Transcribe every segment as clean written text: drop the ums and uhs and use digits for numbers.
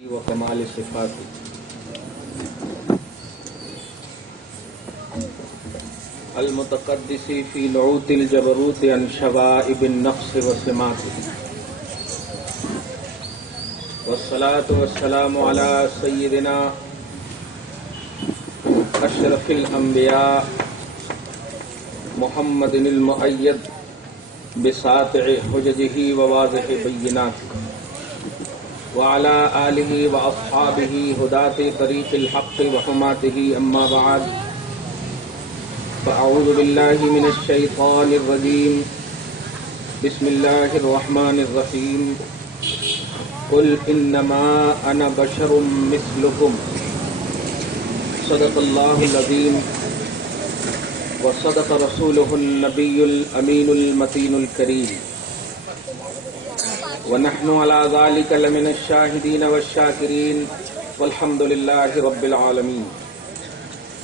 وکمال صفات المتقدس فی نعوت الجبروت عن شوائب النقص وسمات والصلاة والسلام على سیدنا اشرف الانبیاء محمد المؤید بساطع حججہ وواضح بینات وعلى آلہ واصحابہ ھداة طریق الحق وحماتہ اما بعد فاعوذ باللہ من الشیطان الرجیم بسم اللہ الرحمن الرحیم قل انما انا بشر مثلکم صدق اللہ العظیم وصدق رسولہ النبی الامین المتین الکریم ونحن على ذلك لمن الشاهدين والشاكرين والحمد لله رب العالمين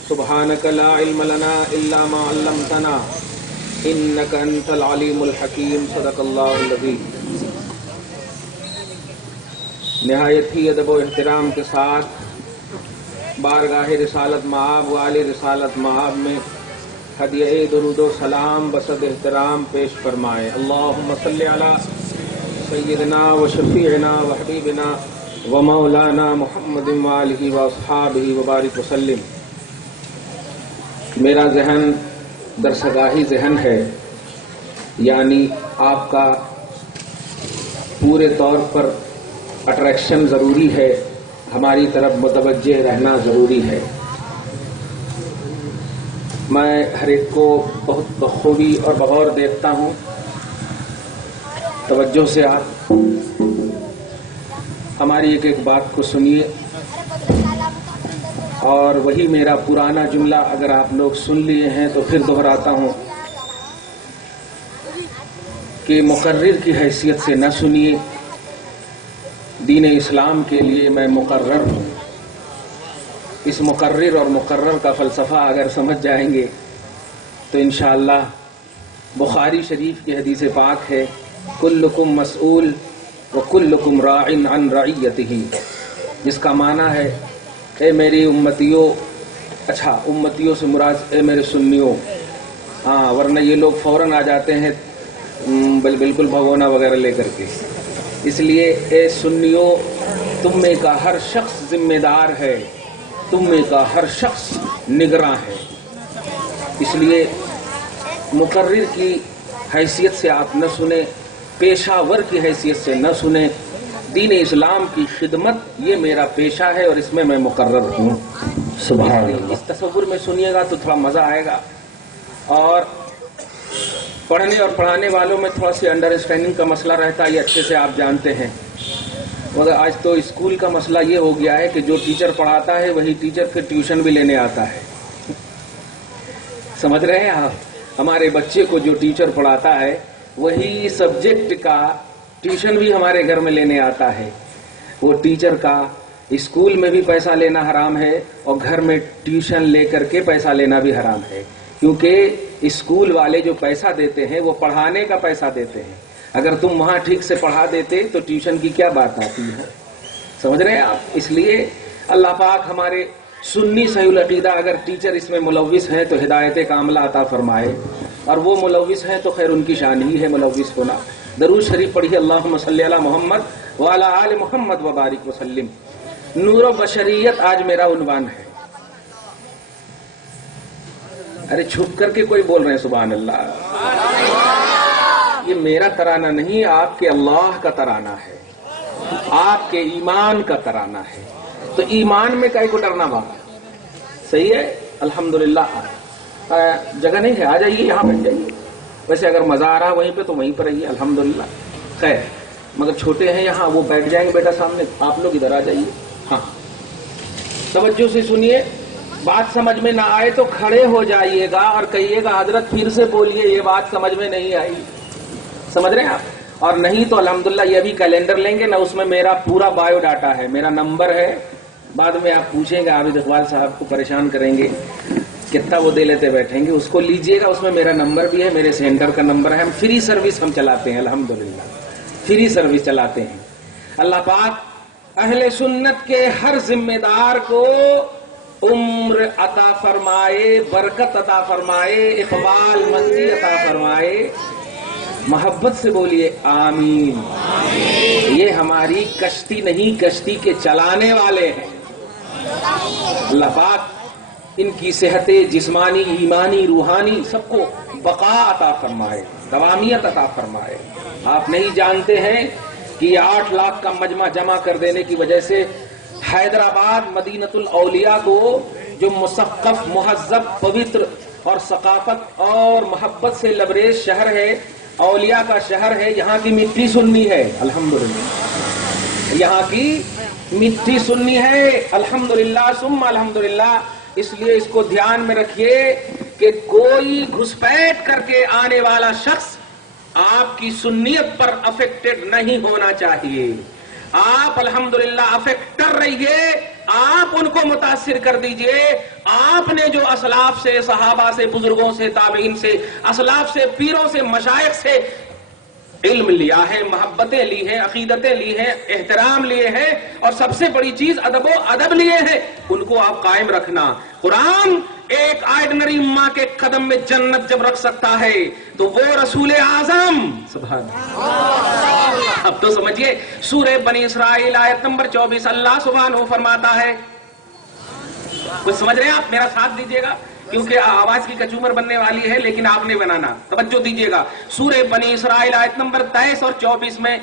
سبحانك لا علم لنا إلا ما علمتنا إنك أنت العليم الحكيم صدق الله العظيم. نہایت ہی ادب و احترام کے ساتھ بارگاہ رسالت مآب والے رسالت مآب میں ہدیہ درود و سلام بصد احترام پیش فرمائے. اللہم صلی علی سیدنا و شفیعنا و حبیبنا و مولانا محمد وآلہ و اصحابہ وبارک وسلم. میرا ذہن درسگاہی ذہن ہے، یعنی آپ کا پورے طور پر اٹریکشن ضروری ہے، ہماری طرف متوجہ رہنا ضروری ہے. میں ہر ایک کو بہت بخوبی اور بغور دیکھتا ہوں. توجہ سے آپ ہماری ایک ایک بات کو سنیے، اور وہی میرا پرانا جملہ اگر آپ لوگ سن لیے ہیں تو پھر دہراتا ہوں کہ مقرر کی حیثیت سے نہ سنیے. دین اسلام کے لیے میں مقرر ہوں. اس مقرر اور مقرر کا فلسفہ اگر سمجھ جائیں گے تو انشاءاللہ بخاری شریف کی حدیث پاک ہے کلکم مسئول وکلکم راع عن رعیتہ، جس کا معنی ہے اے میری امتیوں، اچھا امتیوں سے مراد اے میرے سنیوں، ہاں ورنہ یہ لوگ فوراً آ جاتے ہیں بالکل بھگونا وغیرہ لے کر کے. اس لیے اے سنیوں، تم میں کا ہر شخص ذمہ دار ہے، تم میں کا ہر شخص نگراں ہے. اس لیے مقرر کی حیثیت سے آپ نہ سنیں، پیشہ ور کی حیثیت سے نہ سنیں. دین اسلام کی خدمت یہ میرا پیشہ ہے اور اس میں میں مقرر ہوں. سبحان اللہ. اس تصور میں سنیے گا تو تھوڑا مزہ آئے گا. اور پڑھنے اور پڑھانے والوں میں تھوڑا سی انڈرسٹینڈنگ کا مسئلہ رہتا ہے، یہ اچھے سے آپ جانتے ہیں. مگر آج تو اسکول کا مسئلہ یہ ہو گیا ہے کہ جو ٹیچر پڑھاتا ہے وہی ٹیچر پھر ٹیوشن بھی لینے آتا ہے. سمجھ رہے ہیں آپ؟ ہمارے بچے کو جو ٹیچر پڑھاتا ہے وہی سبجیکٹ کا ٹیوشن بھی ہمارے گھر میں لینے آتا ہے. وہ ٹیچر کا اسکول میں بھی پیسہ لینا حرام ہے اور گھر میں ٹیوشن لے کر کے پیسہ لینا بھی حرام ہے، کیونکہ اسکول والے جو پیسہ دیتے ہیں وہ پڑھانے کا پیسہ دیتے ہیں. اگر تم وہاں ٹھیک سے پڑھا دیتے تو ٹیوشن کی کیا بات آتی ہے؟ سمجھ رہے ہیں آپ؟ اس لیے اللہ پاک ہمارے سنی صحیح العقیدہ اگر ٹیچر اس میں ملوث ہیں تو ہدایت کاملہ عطا فرمائے، اور وہ ملوث ہیں تو خیر ان کی شان ہی ہے ملوث ہونا. درود شریف پڑھیے اللہم صلی علی محمد وعلی آل محمد وبارک وسلم. نور و بشریت آج میرا عنوان ہے. ارے چھپ کر کے کوئی بول رہے ہیں سبحان اللہ. یہ میرا ترانہ نہیں، آپ کے اللہ کا ترانہ ہے، آپ کے ایمان کا ترانہ ہے. تو ایمان میں کئی کو ڈرنا باقی صحیح ہے. الحمدللہ جگہ نہیں ہے، آ جائیے یہاں بیٹھ جائیے. ویسے اگر مزہ آ رہا وہیں پہ تو وہیں پر رہیے الحمدللہ. خیر مگر چھوٹے ہیں یہاں، وہ بیٹھ جائیں گے بیٹا سامنے، آپ لوگ ادھر آ جائیے. ہاں توجہ سے سنیے، بات سمجھ میں نہ آئے تو کھڑے ہو جائیے گا اور کہیے گا حضرت پھر سے بولیے، یہ بات سمجھ میں نہیں آئی. سمجھ رہے ہیں آپ؟ اور نہیں تو الحمدللہ یہ بھی کیلنڈر لیں گے نا، اس میں میرا پورا بایو ڈاٹا ہے، میرا نمبر ہے. بعد میں آپ پوچھیں گے عابد اقبال صاحب کو پریشان کریں گے کتنا وہ دے لیتے بیٹھیں گے، اس کو لیجئے گا، اس میں میرا نمبر بھی ہے، میرے سینٹر کا نمبر ہے. ہم فری سروس ہم چلاتے ہیں، الحمدللہ فری سروس چلاتے ہیں. اللہ پاک اہل سنت کے ہر ذمہ دار کو عمر عطا فرمائے، برکت عطا فرمائے، اقبال مندی عطا فرمائے۔ محبت سے بولیے آمین۔ یہ ہماری کشتی نہیں، کشتی کے چلانے والے ہیں۔ اللہ پاک ان کی صحت جسمانی، ایمانی، روحانی سب کو بقا عطا فرمائے، دوامیت عطا فرمائے۔ آپ نہیں جانتے ہیں کہ یہ 8 لاکھ کا مجمع جمع کر دینے کی وجہ سے حیدرآباد مدینۃ الاولیاء کو، جو مثقف، مہذب، پوتر اور ثقافت اور محبت سے لبریز شہر ہے، اولیاء کا شہر ہے، یہاں کی مٹی سنی ہے الحمدللہ، یہاں کی مٹی سنی ہے الحمدللہ ثم الحمدللہ۔ اس لیے اس کو دھیان میں رکھیے کہ کوئی گھسپیٹ کر کے آنے والا شخص آپ کی سنیت پر افیکٹڈ نہیں ہونا چاہیے۔ آپ الحمدللہ افیکٹر رہیے، آپ ان کو متاثر کر دیجئے۔ آپ نے جو اسلاف سے، صحابہ سے، بزرگوں سے، تابعین سے، اسلاف سے، پیروں سے، مشائخ سے علم لیا ہے، محبتیں لی ہیں، عقیدتیں لی ہیں، احترام لیے ہیں، اور سب سے بڑی چیز ادب و ادب لیے ہیں، ان کو آپ قائم رکھنا۔ قرآن ایک آرڈنری ماں کے قدم میں جنت جب رکھ سکتا ہے تو وہ رسول اعظم، سبحان اللہ۔ اب تو سمجھیے، سورہ بنی اسرائیل آیت نمبر 24 اللہ سبحانہ فرماتا ہے، کچھ سمجھ رہے ہیں آپ؟ میرا ساتھ دیجئے گا کیونکہ آواز کی کچومر بننے والی ہے، لیکن آپ نے بنانا، توجہ دیجئے گا۔ سورہ بنی اسرائیل آیت نمبر 23 اور 24 میں،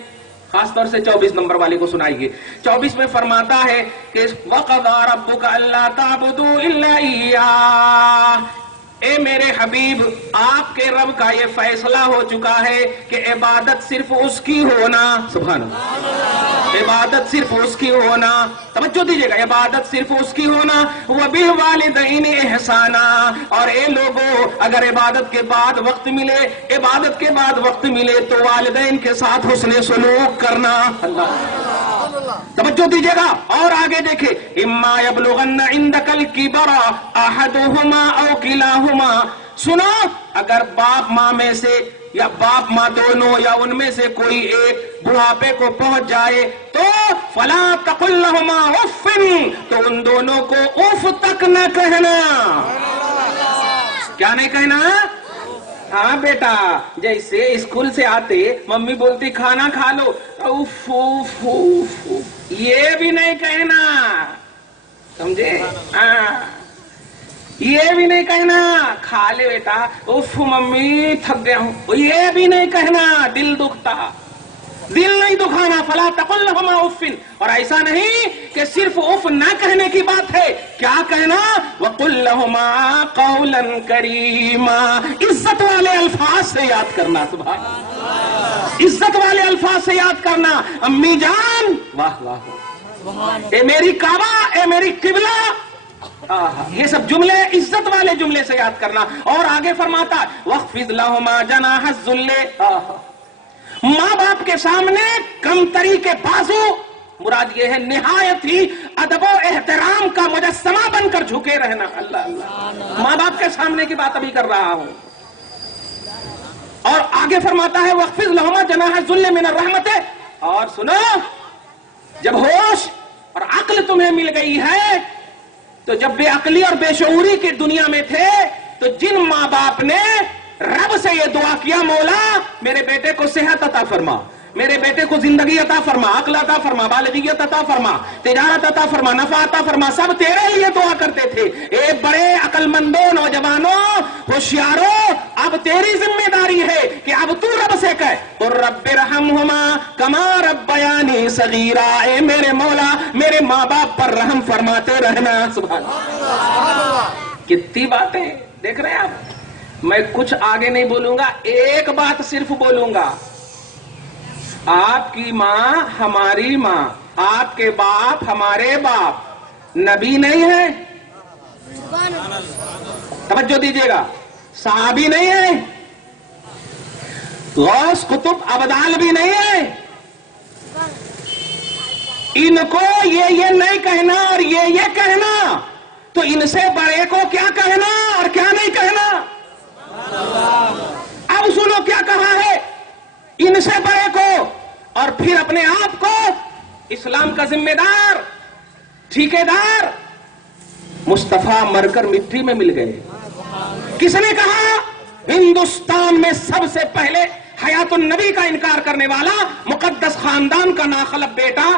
خاص طور سے 24 نمبر والے کو سنائیے۔ 24 میں فرماتا ہے کہ وَقَضَىٰ رَبُّكَ أَلَّا تَعْبُدُوا إِلَّا إِيَّاهُ، اے میرے حبیب، آپ کے رب کا یہ فیصلہ ہو چکا ہے کہ عبادت صرف اس کی ہونا، سبحان اللہ، عبادت صرف اس کی ہونا، توجہ دیجئے گا، عبادت صرف اس کی ہونا، وَبِالْوَالِدَيْنِ إِحْسَانًا، اور اے لوگوں، اگر عبادت کے بعد وقت ملے، عبادت کے بعد وقت ملے تو والدین کے ساتھ حسن سلوک کرنا۔ اللہ، توجہ دیجئے گا، اور آگے دیکھیں، اِمَّا يَبْلُغَنَّ عِندَكَ الْكِبَرَ أَحَدُهُمَا أَوْ كِلَاهُمَا، سنو، اگر باپ ماں میں سے یا باپ ماں دونوں یا ان میں سے کوئی ایک بڑھاپے کو پہنچ جائے تو فَلَا تَقُلْ لَهُمَا أُفٍّ، تو ان دونوں کو اف تک نہ کہنا۔ کیا نہیں کہنا؟ ہاں بیٹا، جیسے اسکول سے آتے ممی بولتی کھانا کھا لو، اف اف اف، یہ بھی نہیں کہنا، سمجھے؟ یہ بھی نہیں کہنا، کھا لے بیٹا، اف ممی تھک گیا ہوں، یہ بھی نہیں کہنا، دل دکھتا، دل نہیں دکھانا۔ فلا تقل لهما اف، اور ایسا نہیں کہ صرف اف نہ کہنے کی بات ہے، کیا کہنا؟ وقل لهما قولا کریما، عزت والے الفاظ سے یاد کرنا، سبحان اللہ، عزت والے الفاظ سے یاد کرنا۔ امی جان، واہ واہ، اے میری کعبہ، اے میری قبلہ، یہ سب جملے عزت والے جملے سے یاد کرنا۔ اور آگے فرماتا وَخْفِضْ لَهُمَا جَنَاحَ الذُّلِّ، ماں باپ کے سامنے کمتری کے بازو، مراد یہ ہے نہایت ہی ادب و احترام کا مجسمہ بن کر جھکے رہنا۔ اللہ اللہ، ماں باپ کے سامنے کی بات ابھی کر رہا ہوں۔ اور آگے فرماتا ہے وَخْفِضْ لَهُمَا جَنَاحَ الذُّلِّ مِنَ الرَّحْمَةِ، اور سنو، جب ہوش اور عقل تمہیں مل گئی ہے تو جب بے عقلی اور بے شعوری کی دنیا میں تھے تو جن ماں باپ نے رب سے یہ دعا کیا، مولا میرے بیٹے کو صحت عطا فرما، میرے بیٹے کو زندگی عطا فرما، عقل عطا فرما، بالغیت عطا فرما، تجارت عطا فرما، نفع عطا فرما، سب تیرے لیے دعا کرتے تھے۔ اے بڑے عقل مندوں، نوجوانوں، ہوشیاروں، اب تیری ذمہ داری ہے کہ اب تو رب سے کہے قُل رَبِّ ارْحَمْهُمَا كَمَا رَبَّيَانِي صَغِيرًا، اے میرے مولا میرے ماں باپ پر رحم فرماتے رہنا۔ سبحان اللہ، کتنی باتیں دیکھ رہے ہیں آپ۔ میں کچھ آگے نہیں بولوں گا، ایک بات صرف بولوں گا، آپ کی ماں ہماری ماں، آپ کے باپ ہمارے باپ نبی نہیں ہے، توجہ دیجیے گا، صحابی نہیں ہے، غوث قطب ابدال بھی نہیں ہے، ان کو یہ نہیں کہنا اور یہ کہنا، تو ان سے بڑے کو کیا کہنا اور کیا نہیں کہنا۔ اب سنو کیا کہا ہے، ان سے بڑے کو اور پھر اپنے آپ کو اسلام کا ذمہ دار ٹھیکیدار مصطفیٰ مر کر مٹی میں مل گئے. کس نے کہا؟ ہندوستان میں سب سے پہلے حیات النبی کا انکار کرنے والا مقدس خاندان کا ناخلف بیٹا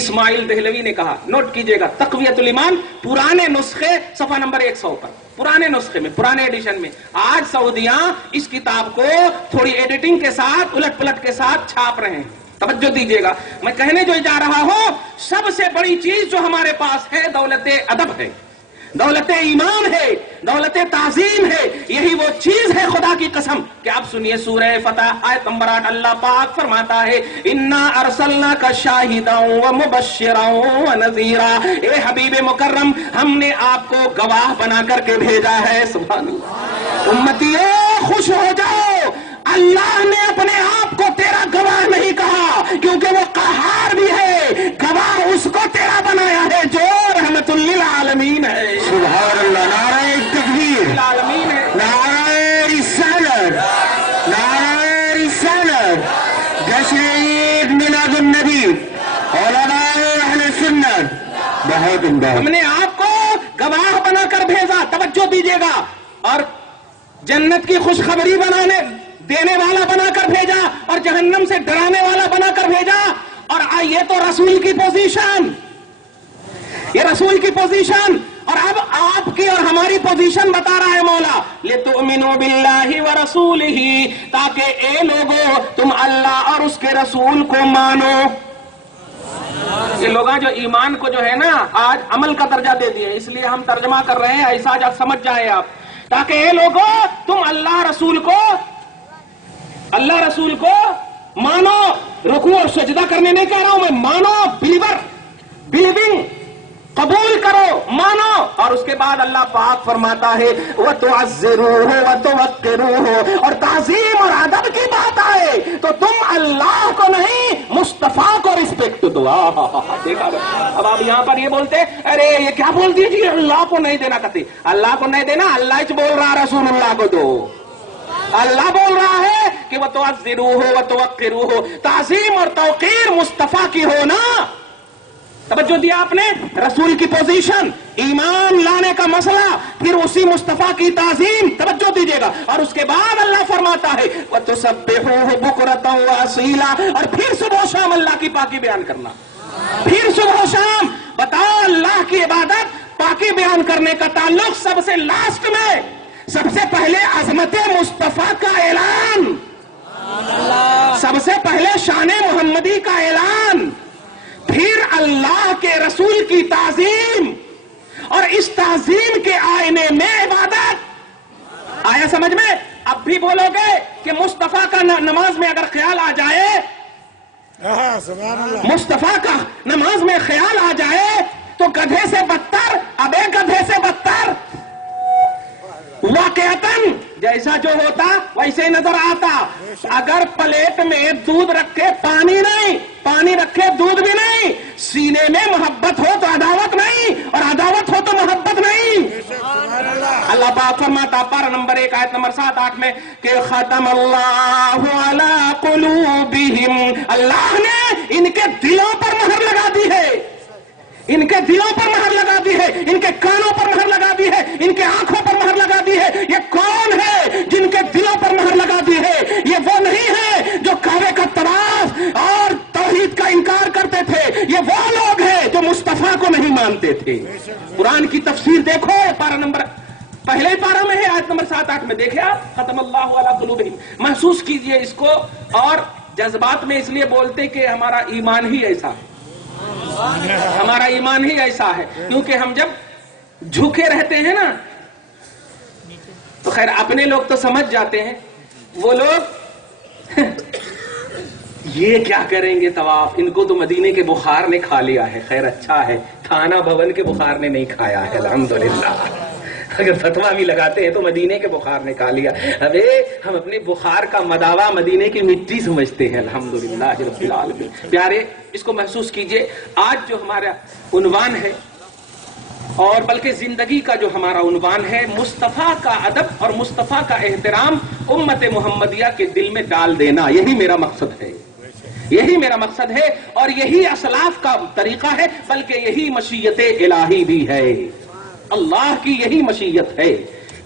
اسماعیل دہلوی نے کہا. نوٹ کیجئے گا، تقویت الایمان پرانے نسخے صفحہ نمبر 100 پر، پرانے نسخے میں، پرانے ایڈیشن میں. آج سعودیاں اس کتاب کو تھوڑی ایڈیٹنگ کے ساتھ، الٹ پلٹ کے ساتھ چھاپ رہے ہیں. توجہ دیجئے گا، میں کہنے جو جا رہا ہوں، سب سے بڑی چیز جو ہمارے پاس ہے دولت ادب ہے، دولت ایمان ہے، دولت تعظیم ہے. یہی وہ چیز ہے خدا کی قسم کہ آپ سنیے سورہ فتح آیت نمبر 8، اللہ پاک فرماتا ہے انا ارسلناک شاہدا ومبشرا ونذیرا. اے حبیب مکرم، ہم نے آپ کو گواہ بنا کر کے بھیجا ہے. سبحان اللہ. امتیوں خوش ہو جاؤ، اللہ نے اپنے آپ کو تیرا گواہ نہیں کہا کیونکہ وہ قہار بھی ہے، گواہ اس کو تیرا بنایا ہے جو رحمت للعالمین ہے. سبحان اللہ. نعرہ تکبیر، للعالمین ہے. نعرہ رسالت، نعرہ رسالت. جشن عید میلاد النبی، علماء اہل سنت. بہت عمدہ. ہم نے آپ کو گواہ بنا کر بھیجا، توجہ دیجیے گا، اور جنت کی خوشخبری دینے والا بنا کر بھیجا اور جہنم سے ڈرانے والا بنا کر بھیجا. اور یہ تو رسول کی پوزیشن، یہ رسول کی پوزیشن. اور اب آپ کی اور ہماری پوزیشن بتا رہا ہے مولا، لِتُؤْمِنُوا بِاللَّهِ وَرَسُولِهِ، تاکہ اے لوگوں تم اللہ اور اس کے رسول کو مانو. یہ لوگ جو ایمان کو جو ہے نا آج عمل کا درجہ دے دیے، اس لیے ہم ترجمہ کر رہے ہیں ایسا جب سمجھ جائے آپ، تاکہ اے لوگوں تم اللہ رسول کو مانو. رکوع اور سجدہ کرنے نہیں کہہ رہا ہوں میں، مانو، بلیونگ، قبول کرو، مانو. اور اس کے بعد اللہ پاک فرماتا ہے وَتُعَزِّرُوهُ وَتُوَقِّرُوهُ، اور تعظیم اور ادب کی بات آئے تو تم اللہ کو نہیں مصطفیٰ کو رسپیکٹ دو. دیکھا. اب آپ یہاں پر یہ بولتے ارے یہ کیا بول دیجیے اللہ کو نہیں دینا کہتے. اللہ کو نہیں دینا، اللہ ہی بول رہا رسول اللہ کو دو. اللہ بول رہا ہے کہ وَتُعَزِّرُوهُ وَتُوَقِّرُوهُ، تعظیم اور توقیر مصطفیٰ کی ہونا. توجہ دیا آپ نے، رسول کی پوزیشن، ایمان لانے کا مسئلہ، پھر اسی مصطفیٰ کی تعظیم. توجہ دیجیے گا. اور اس کے بعد اللہ فرماتا ہے وَتُسَبِّحُوهُ بُكْرَةً وَأَصِيلًا، اور پھر صبح و شام اللہ کی پاکی بیان کرنا. پھر صبح و شام بتاؤ، اللہ کی عبادت پاکی بیان کرنے کا تعلق سب سے لاسٹ میں، سب سے پہلے عظمت مصطفیٰ کا اعلان، سب سے پہلے شان محمدی کا اعلان، پھر اللہ کے رسول کی تعظیم، اور اس تعظیم کے آئینے میں عبادت. آیا سمجھ میں؟ اب بھی بولو گے کہ مصطفیٰ کا نماز میں اگر خیال آ جائے، مصطفیٰ کا نماز میں خیال آ جائے تو گدھے سے بدتر، ابے گدھے سے بدتر، واقعتاً جیسا جو ہوتا ویسے نظر آتا. اگر پلیٹ میں دودھ رکھے پانی نہیں، پانی رکھے دودھ بھی نہیں، سینے میں محبت ہو تو عداوت نہیں، اور عداوت ہو تو محبت نہیں. اللہ پاک فرماتا پارہ نمبر 1 آیت نمبر 7-8 میں کہ ختم اللہ علی قلوبہم، اللہ نے ان کے دلوں پر مہر لگا دی ہے، ان کے دلوں پر مہر لگا دی ہے، ان کے کانوں پر مہر لگا دی ہے، ان کے آنکھوں پر مہر لگا دی ہے. یہ کون ہے جن کے دلوں پر مہر لگا دی ہے؟ یہ وہ نہیں ہے جو کعبے کا طواف اور توحید کا انکار کرتے تھے، یہ وہ لوگ ہیں جو مصطفیٰ کو نہیں مانتے تھے. قرآن کی تفسیر دیکھو، پارہ نمبر پہلے پارہ میں ہے آیت نمبر 7-8 میں، دیکھیں آپ، ختم اللہ علی قلوبہم. محسوس کیجئے اس کو. اور جذبات میں اس لیے بولتے کہ ہمارا ایمان ہی ایسا ہے، ہمارا ایمان ہی ایسا ہے، کیونکہ ہم جب جھکے رہتے ہیں نا تو خیر اپنے لوگ تو سمجھ جاتے ہیں، وہ لوگ یہ کیا کریں گے طواف، ان کو تو مدینے کے بخار نے کھا لیا ہے. خیر اچھا ہے، تھانہ بھون کے بخار نے نہیں کھایا ہے الحمدللہ. اگر فتویٰ بھی لگاتے ہیں تو مدینے کے بخار نے کھا لیا. ابے ہم اپنے بخار کا مداوا مدینے کی مٹی سمجھتے ہیں الحمدللہ رب العالمین. پیارے اس کو محسوس کیجئے. آج جو ہمارا عنوان ہے، اور بلکہ زندگی کا جو ہمارا عنوان ہے، مصطفیٰ کا ادب اور مصطفیٰ کا احترام امت محمدیہ کے دل میں ڈال دینا، یہی میرا مقصد ہے، یہی میرا مقصد ہے اور یہی اسلاف کا طریقہ ہے، بلکہ یہی مشیت الہی بھی ہے، اللہ کی یہی مشیت ہے۔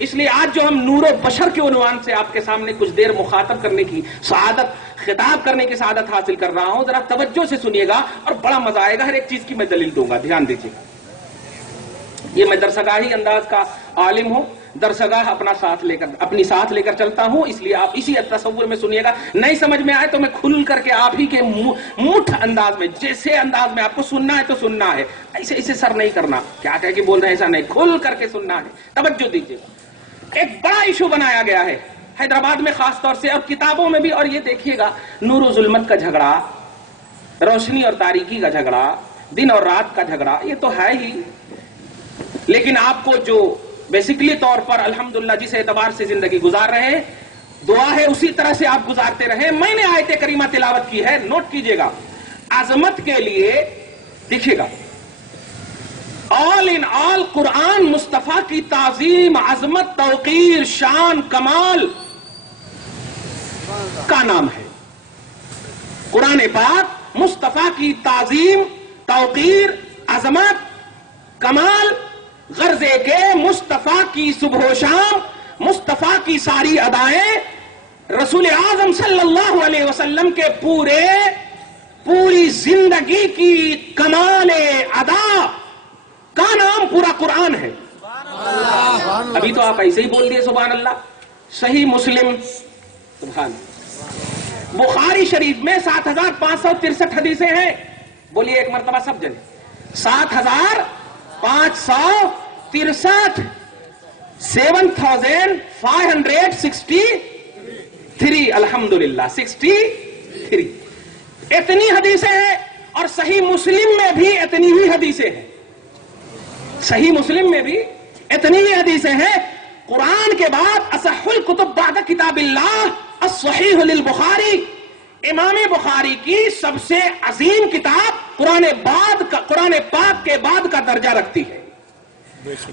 اس لیے آج جو ہم نور و بشر کے عنوان سے آپ کے سامنے کچھ دیر مخاطب کرنے کی سعادت، خطاب کرنے کی سعادت حاصل کر رہا ہوں، ذرا توجہ سے سنیے گا اور بڑا مزہ آئے گا۔ ہر ایک چیز کی میں دلیل دوں گا، دھیان دیجیے۔ یہ میں درسگاہی انداز کا عالم ہوں، درسگاہ اپنی ساتھ لے کر چلتا ہوں، اس لیے آپ اسی تصور میں سنیے گا۔ نہیں سمجھ میں آئے تو میں کھل کر کے آپ ہی کے مٹھ انداز میں، جیسے انداز میں آپ کو سننا ہے تو سننا ہے، ایسے سر نہیں کرنا، کیا کہہ کے بول رہے ہیں ایسا نہیں، کھل کر کے سننا ہے، توجہ دیجیے۔ ایک بڑا ایشو بنایا گیا ہے حیدرآباد میں خاص طور سے، اور کتابوں میں بھی، اور یہ دیکھیے گا، نور و ظلمت کا جھگڑا، روشنی اور تاریکی کا جھگڑا، دن اور رات کا جھگڑا، یہ تو ہے ہی، لیکن آپ کو جو بیسیکلی طور پر الحمدللہ جس اعتبار سے زندگی گزار رہے ہیں، دعا ہے اسی طرح سے آپ گزارتے رہیں۔ میں نے آیت کریمہ تلاوت کی ہے، نوٹ کیجئے گا، عظمت کے لیے دیکھیے گا، آل ان آل قرآن مصطفیٰ کی تعظیم، عظمت، توقیر، شان، کمال کا نام ہے۔ قرآن پاک مصطفیٰ کی تعظیم، توقیر، عظمت، کمال، غرضے کے مصطفیٰ کی صبح و شام، مصطفیٰ کی ساری ادائیں، رسول اعظم صلی اللہ علیہ وسلم کے پوری زندگی کی کمال ادا کا نام پورا قرآن ہے۔ ابھی تو آپ ایسے ہی بول دیے سبحان اللہ۔ صحیح مسلم، سبحان اللہ، بخاری شریف میں 7563 حدیثیں ہیں، بولیے ایک مرتبہ سب جنے، 7563، 7563، الحمدللہ 63، اتنی حدیثیں ہیں، اور صحیح مسلم میں بھی اتنی ہی حدیثیں ہیں، صحیح مسلم میں بھی اتنی ہی حدیثیں ہیں۔ قرآن کے بعد اصح الکتب بعد کتاب اللہ الصحیح للبخاری، امام بخاری کی سب سے عظیم کتاب قرآن پاک کے بعد کا درجہ رکھتی ہے،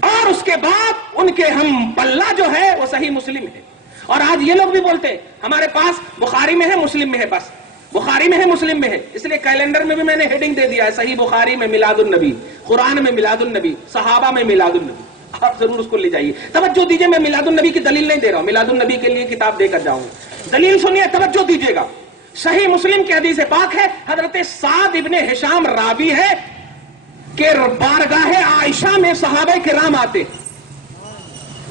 اور اس کے بعد ان کے ہم پلہ جو ہے وہ صحیح مسلم ہے۔ اور آج یہ لوگ بھی بولتے ہیں ہمارے پاس بخاری میں ہے، مسلم میں ہے، بس بخاری میں ہے، مسلم میں ہے، اس لیے کیلنڈر میں بھی میں نے ہیڈنگ دے دیا ہے، صحیح بخاری میں میلاد النبی، قرآن میں میلاد النبی، صحابہ میں میلاد النبی، آپ ضرور اس کو لے جائیے۔ توجہ دیجئے، میں میلاد النبی کی دلیل نہیں دے رہا ہوں، میلاد النبی کے لیے کتاب دے کر جاؤں گا، دلیل سنیے، توجہ دیجئے گا۔ صحیح مسلم کی حدیث پاک ہے، حضرت سعد ابن ہشام راوی ہے کہ بارگاہ عائشہ میں صحابہ کرام آتے ہیں۔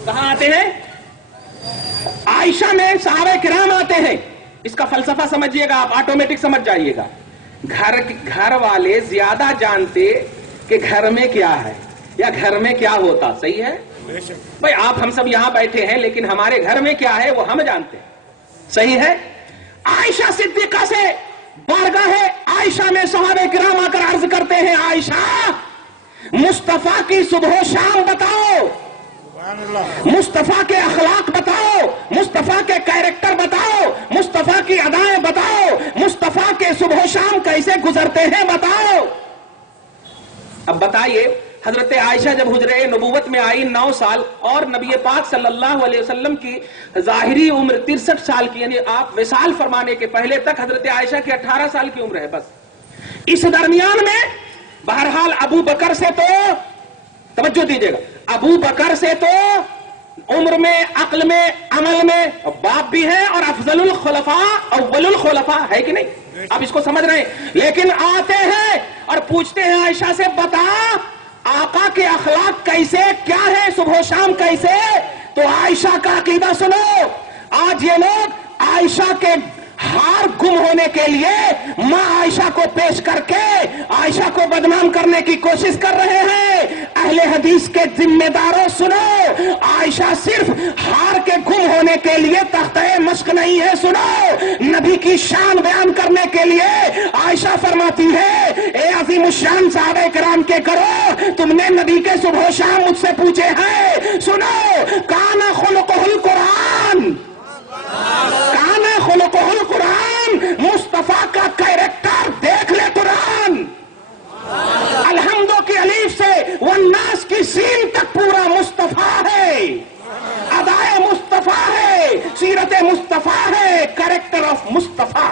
کہاں آتے ہیں؟ عائشہ میں صحابہ کرام آتے ہیں۔ اس کا فلسفہ سمجھیے گا، آپ آٹومیٹک سمجھ جائیے گا۔ گھر والے زیادہ جانتے کہ گھر میں کیا ہے یا گھر میں کیا ہوتا، صحیح ہے بھائی؟ آپ ہم سب یہاں بیٹھے ہیں، لیکن ہمارے گھر میں کیا ہے وہ ہم جانتے ہیں، صحیح ہے؟ عائشہ صدیقہ سے بارگاہ عائشہ میں صحابہ کرام آ کر عرض کرتے ہیں، عائشہ مصطفیٰ کی صبح و شام بتاؤ، مصطفیٰ کے اخلاق بتاؤ، مصطفیٰ کے کیریکٹر بتاؤ، مصطفیٰ کی ادائیں بتاؤ، مصطفیٰ کے صبح و شام کیسے گزرتے ہیں بتاؤ۔ اب بتائیے، حضرت عائشہ جب حجرہ نبوت میں آئی 9 سال، اور نبی پاک صلی اللہ علیہ وسلم کی ظاہری عمر 63 سال کی، یعنی آپ وصال فرمانے کے پہلے تک حضرت عائشہ کی 18 سال کی عمر ہے بس۔ اس درمیان میں بہرحال ابو بکر سے تو توجہ دیجیے گا، ابو بکر سے تو عمر میں، عقل میں، عمل میں باپ بھی ہے، اور افضل الخلفاء، اول الخلفاء ہے کہ نہیں؟ آپ اس کو سمجھ رہے ہیں؟ لیکن آتے ہیں اور پوچھتے ہیں عائشہ سے، بتا آقا کے اخلاق کیسے، کیا ہے، صبح و شام کیسے؟ تو عائشہ کا عقیدہ سنو۔ آج یہ لوگ عائشہ کے ہار گم ہونے کے لیے ماں عائشہ کو پیش کر کے عائشہ کو بدنام کرنے کی کوشش کر رہے ہیں۔ اہل حدیث کے ذمہ داروں سنو، عائشہ صرف ہار کے گم ہونے کے لیے تختہ مشق نہیں ہے، سنو، نبی کی شان بیان کرنے کے لیے عائشہ فرماتی ہے، اے عظیم الشان صحابہ کرام کے کرو، تم نے نبی کے صبح و شام مجھ سے پوچھے ہیں، سنو، کان خلقہ القرآن، کان خلقہ القرآن، مصطفیٰ کا کیریکٹر دیکھ لے قرآن، الحمدو کی الف سے والناس کی سین تک پورا مصطفیٰ ہے، ادائے مصطفیٰ ہے، سیرت مصطفیٰ ہے، کیریکٹر آف مصطفیٰ۔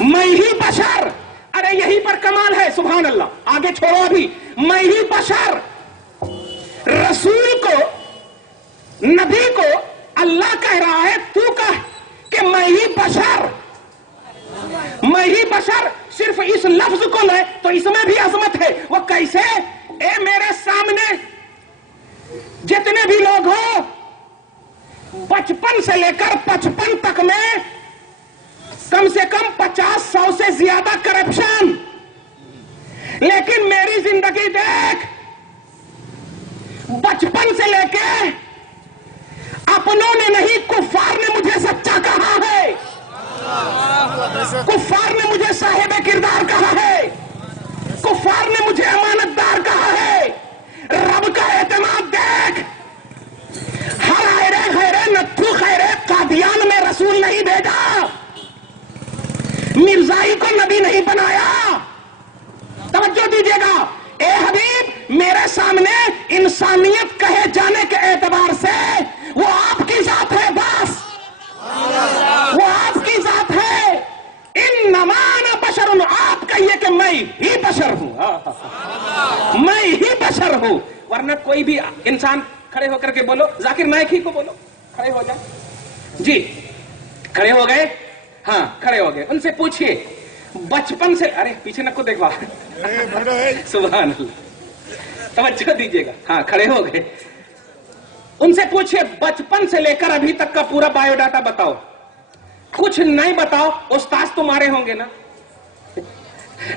میں ہی بشر. ارے یہی پر کمال ہے, سبحان اللہ. آگے چھوڑو ابھی. میں ہی بشر, رسول کو, نبی کو اللہ کہہ رہا ہے تو کہہ کہ میں ہی بشر. میں ہی بشر, صرف اس لفظ کو لے تو اس میں بھی عظمت ہے. وہ کیسے؟ اے میرے سامنے جتنے بھی لوگ ہو, 55 سے لے کر 55 تک میں کم سے کم 50-100 سے زیادہ کرپشن, لیکن میری زندگی دیکھ, 55 سے لے کے اپنوں نے نہیں, کفار نے مجھے سچا کہا ہے, کفار نے مجھے صاحب کردار کہا ہے, کفار نے مجھے امانت دار کہا ہے. رب کا اعتماد دیکھ, ہر خیرے خیرے نتھو خیرے قادیان میں رسول نہیں بھیجا, مرزائی کو نبی نہیں بنایا. توجہ دیجیے گا. اے حبیب, میرے سامنے انسانیت کہے جانے کے اعتبار سے وہ آپ کی ذات ہے, بس وہ آپ کی ذات ہے. انما انا بشر, آپ کہیے کہ میں ہی بشر ہوں, میں ہی بشر ہوں. ورنہ کوئی بھی انسان کھڑے ہو کر کے بولو, ذاکر نائک ہی کو بولو, کھڑے ہو جائے. جی کھڑے ہو گئے, ہاں کھڑے ہو گئے. ان سے پوچھئے بچپن سے, ارے پیچھے نکو دیکھوا, سبحان اللہ, توجہ دیجیے گا. ہاں کھڑے ہو گئے. ان سے پوچھئے بچپن سے لے کر ابھی تک کا پورا بایو ڈاٹا بتاؤ. کچھ نہیں بتاؤ, استاذ تمہارے ہوں گے نا,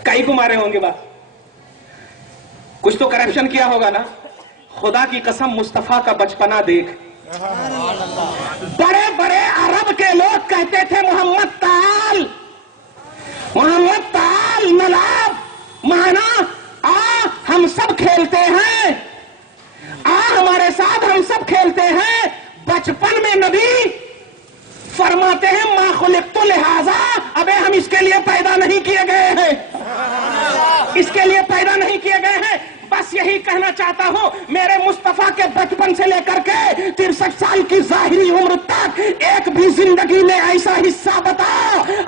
کئی کو مارے ہوں گے, بات کچھ تو کرپشن کیا ہوگا نا. خدا کی قسم مصطفیٰ کا بچپنا دیکھ. بڑے بڑے عرب کے لوگ کہتے تھے محمد تعال, محمد تعال نلعب, مانا آ ہم سب کھیلتے ہیں, آ ہمارے ساتھ ہم سب کھیلتے ہیں. بچپن میں نبی فرماتے ہیں ما خلقت لہذا, ابے ہم اس کے لیے پیدا نہیں کیے گئے ہیں, اس کے لیے پیدا نہیں کیے گئے ہیں. بس یہی کہنا چاہتا ہوں, میرے مصطفیٰ کے بچپن سے لے کر کے 63 سال کی ظاہری عمر تک ایک بھی زندگی میں ایسا حصہ بتا.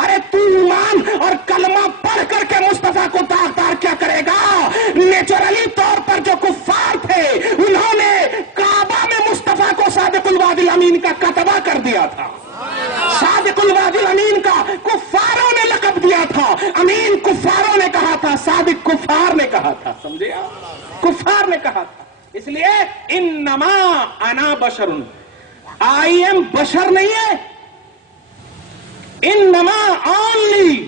ارے تو ایمان اور کلمہ پڑھ کر کے مصطفیٰ کو داغدار کیا کرے گا. نیچرلی طور پر جو کفار تھے انہوں نے کعبہ میں مصطفیٰ کو صادق الوعد الامین کا کتبہ کر دیا تھا. صادق الوعد الامین کا کفاروں نے لقب دیا تھا. امین کفاروں نے کہا تھا, صادق کفار نے کہا تھا. سمجھے آپ, کفار نے کہا تھا. اس لیے انما انا بشر, آئی ایم بشر نہیں ہے, انما only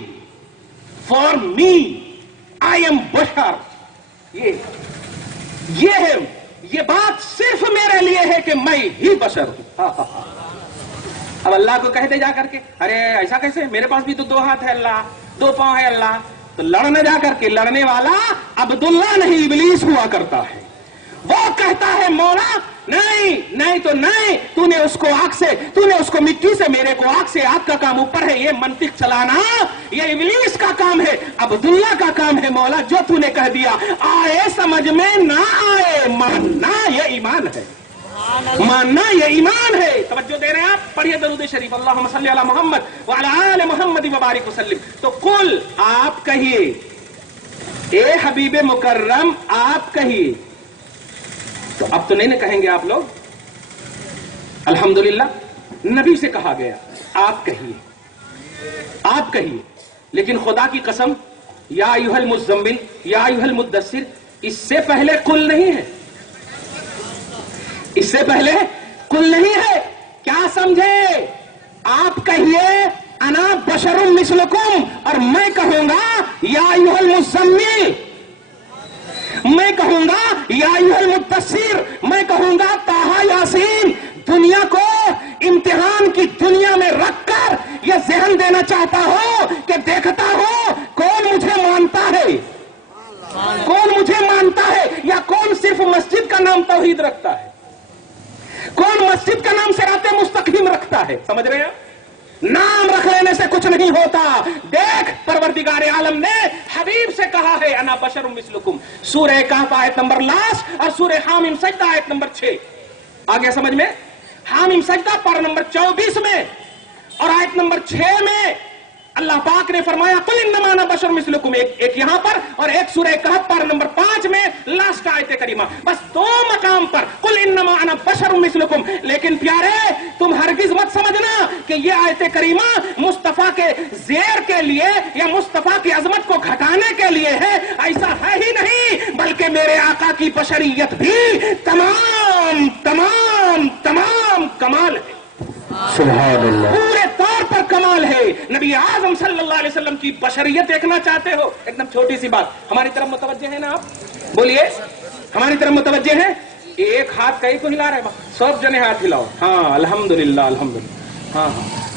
for me I am بشر. یہ ہے, یہ بات صرف میرے لیے ہے کہ میں ہی بشر ہوں. اب اللہ کو کہتے جا کر کے, ارے ایسا کیسے, میرے پاس بھی تو 2 ہاتھ ہے اللہ, 2 پاؤں ہے اللہ. تو لڑنے جا کر کے, لڑنے والا عبداللہ نہیں ابلیس ہوا کرتا ہے. وہ کہتا ہے مولا نہیں نہیں تو نہیں, تو نے اس کو آگ سے, تو نے اس کو مٹی سے, میرے کو آگ سے. آگ کا کام اوپر ہے, یہ منطق چلانا یہ ابلیس کا کام ہے, عبداللہ کا کام ہے. مولا جو تو نے کہہ دیا, آئے سمجھ میں نہ آئے, ماننا یہ ایمان ہے, ماننا یہ ایمان ہے. توجہ دے رہے ہیں آپ, پڑھیے درود شریف, اللہم صلی علی محمد وعلی آل محمد وبارک وسلم. تو قل, آپ کہیے, اے حبیب مکرم آپ کہیے. تو اب تو نہیں کہیں گے آپ لوگ, الحمدللہ نبی سے کہا گیا آپ کہیے, آپ کہیے. لیکن خدا کی قسم, یا ایھا المزمل یا ایھا المدثر, اس سے پہلے قل نہیں ہے, اس سے پہلے قل نہیں ہے. کیا سمجھے, آپ کہیے انا بشر مثلکم, اور میں کہوں گا یا ایھا المزمل, میں کہوں گا یا ایھا المدثر, میں کہوں گا طٰہٰ یاسین. دنیا کو امتحان کی دنیا میں رکھ کر یہ ذہن دینا چاہتا ہوں کہ دیکھتا ہوں کون مجھے مانتا ہے, کون مجھے مانتا ہے, یا کون صرف مسجد کا نام توحید رکھتا ہے, کون مسجد کا نام صراط مستقیم رکھتا ہے. سمجھ رہے ہیں, نام رکھ لینے سے کچھ نہیں ہوتا. دیکھ, پروردگار عالم نے حبیب سے کہا ہے انا بشر مثلکم, سورہ کہف آیت نمبر لاسٹ, اور سورہ حامیم سجدہ آیت نمبر 6. آگے سمجھ میں, حامیم سجدہ پارہ نمبر 24 میں اور آیت نمبر 6 میں اللہ پاک نے فرمایا قل انما انا بشر مثلکم، ایک یہاں پر اور ایک سورہ کہف پارہ نمبر 5 میں لاسٹ آیت کریمہ، بس 2 مقام پر قل انما انا بشر مثلکم. لیکن پیارے تم ہرگز مت سمجھنا کہ یہ آیت کریمہ مصطفیٰ کے زیر کے لیے یا مصطفیٰ کی عظمت کو گھٹانے کے لیے ہے، ایسا ہے ہی نہیں، بلکہ میرے آقا کی بشریت بھی تمام تمام تمام کمال ہے، سبحان اللہ، پورے طور پر کمال ہے. نبی اعظم صلی اللہ علیہ وسلم کی بشریت دیکھنا چاہتے ہو؟ ایک دم چھوٹی سی بات، ہماری طرف متوجہ ہے نا؟ آپ بولیے ہماری طرف متوجہ ہے؟ ایک ہاتھ کہیں کو ہلا رہے، سب جنے ہاتھ ہلاؤ. ہاں الحمدللہ الحمدللہ، ہاں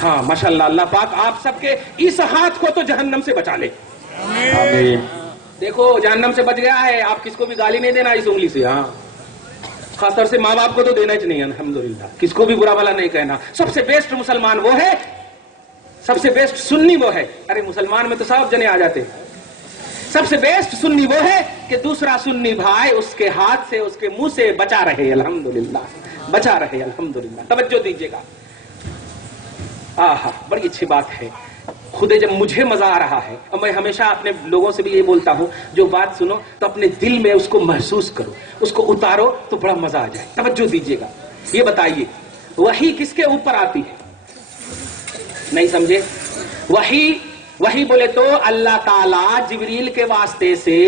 ہاں ماشاءاللہ. اللہ پاک آپ سب کے اس ہاتھ کو تو جہنم سے بچا لے. آمین. دیکھو جہنم سے بچ گیا ہے، آپ کس کو بھی گالی نہیں دینا اس انگلی سے. ہاں خاص طور سے ماں باپ کو تو دینا ہی نہیں، الحمدللہ. کس کو بھی برا بھلا نہیں کہنا. سب سے بیسٹ مسلمان وہ ہے، سب سے بیسٹ سنی وہ ہے. ارے مسلمان میں تو سب جنے آ جاتے. سب سے بیسٹ سنی وہ ہے کہ دوسرا سنی بھائی اس کے ہاتھ سے، اس کے منہ سے بچا رہے، الحمدللہ بچا رہے، الحمدللہ. توجہ دیجیے گا. آہا بڑی اچھی بات ہے. خود جب مجھے مزہ آ رہا ہے، اور میں ہمیشہ اپنے لوگوں سے بھی یہ بولتا ہوں، جو بات سنو تو اپنے دل میں اس کو محسوس کرو، اس کو اتارو تو بڑا مزہ آ جائے. توجہ دیجیے گا. یہ بتائیے وحی کس کے اوپر آتی ہے؟ نہیں سمجھے؟ وحی بولے تو اللہ تعالیٰ جبریل کے واسطے سے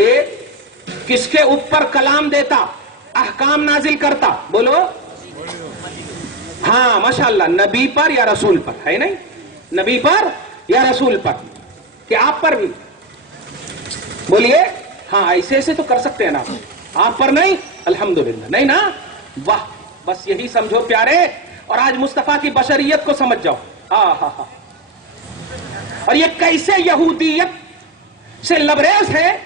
کس کے اوپر کلام دیتا، احکام نازل کرتا؟ بولو. ہاں ماشاءاللہ، نبی پر یا رسول پر، ہے نہیں؟ نبی پر یا رسول پر، کہ آپ پر بھی؟ بولیے. ہاں ایسے ایسے تو کر سکتے ہیں نا، آپ پر نہیں؟ الحمدللہ نہیں نا. واہ بس یہی سمجھو پیارے. اور آج مصطفیٰ کی بشریت کو سمجھ جاؤ. ہاں اور یہ کیسے یہودیت سے لبریز ہے،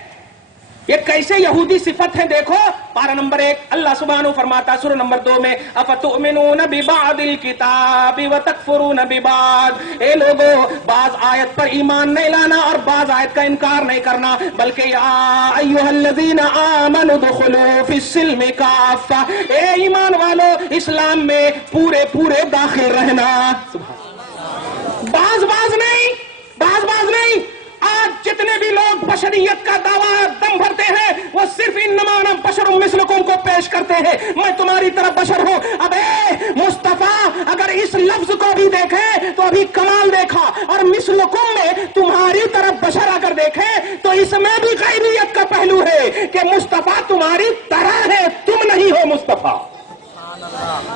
یہ کیسے یہودی صفت ہے. دیکھو پارہ نمبر 1 اللہ سبحانہ فرماتا سورہ نمبر 2 میں افتؤمنون ببعض الکتاب وتکفرون ببعض. اے لوگو بعض آیت پر ایمان نہیں لانا اور بعض آیت کا انکار نہیں کرنا، بلکہ یا ایھا الذین آمنوا ادخلوا فی السلم کافہ. اے ایمان والو اسلام میں پورے پورے داخل رہنا. بعض نہیں. آج جتنے بھی لوگ بشریت کا دعویٰ دم بھرتے ہیں وہ صرف انما انا بشر مثلکم کو پیش کرتے ہیں، میں تمہاری طرف بشر ہوں. ابے مصطفیٰ اگر اس لفظ کو بھی دیکھیں تو ابھی کمال دیکھا، اور مثلکم میں تمہاری طرف بشر اگر دیکھیں تو اس میں بھی غیریت کا پہلو ہے کہ مصطفیٰ تمہاری طرح ہے، تم نہیں ہو مصطفیٰ.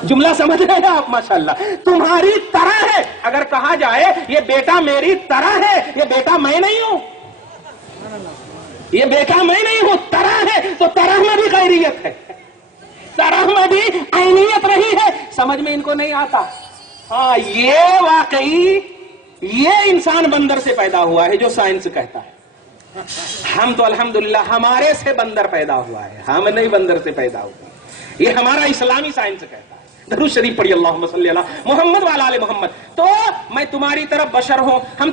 جملہ سمجھ رہے ہیں آپ؟ ماشاءاللہ تمہاری طرح ہے. اگر کہا جائے یہ بیٹا میری طرح ہے، یہ بیٹا میں نہیں ہوں، یہ بیٹا میں نہیں ہوں، طرح ہے، تو طرح میں بھی غیریت ہے، طرح میں بھی عینیت رہی ہے. سمجھ میں ان کو نہیں آتا. ہاں یہ واقعی یہ انسان بندر سے پیدا ہوا ہے جو سائنس کہتا ہے. ہم تو الحمدللہ ہمارے سے بندر پیدا ہوا ہے، ہم نہیں بندر سے پیدا ہوا. یہ ہمارا اسلامی سائنس کہتا ہے. درود شریف پڑھی اللہم صلی علی محمد وعلی آل محمد. تو میں تمہاری طرف بشر ہوں. ہم